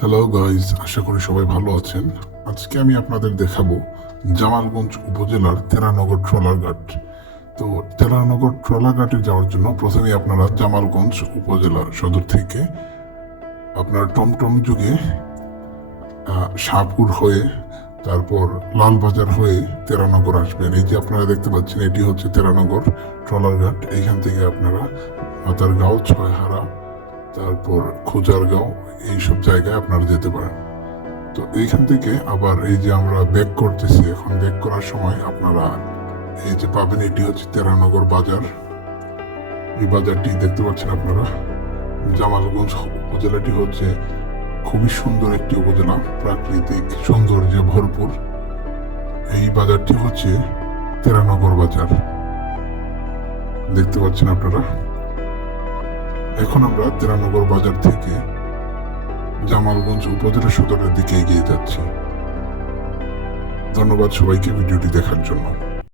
Hello guys আশা করি সবাই ভালো আছেন। আজকে আমি আপনাদের দেখাবো জামালগঞ্জ উপজেলার তেরানগর ট্রলার ঘাট। তো তেরানগর ট্রলার ঘাটে যাওয়ার জন্য প্রথমে আপনারা জামালগঞ্জ উপজেলার সদর থেকে আপনার টমটম যুগে শাহপুর হয়ে, তারপর লালবাজার হয়ে তেরানগর আসবেন। এই যে আপনারা দেখতে পাচ্ছেন, এটি হচ্ছে তেরানগর ট্রলার ঘাট। এইখান থেকে আপনারা মাতারগাঁও, ছয়হারা তারপর খোজারগাঁও, এইসব জায়গায় আপনারা যেতে পারেন। তো এইখান থেকে আবার এই যে আমরা ব্যাক করতেছি, এখন ব্যাক করার সময় আপনারা এই যে পাবেন, এটি হচ্ছে তেরানগর বাজার। এই বাজারটি দেখতে পাচ্ছেন আপনারা। জামালগঞ্জ উপজেলাটি হচ্ছে খুবই সুন্দর একটি উপজেলা, প্রাকৃতিক সৌন্দর্যে ভরপুর। এই বাজারটি হচ্ছে তেরানগর বাজার। দেখতে পাচ্ছেন আপনারা। এখন আমরা তেরানগর বাজার থেকে জামালগঞ্জ উপজেলা সদরের দিকে এগিয়ে যাচ্ছি। ধন্যবাদ সবাইকে ভিডিওটি দেখার জন্য।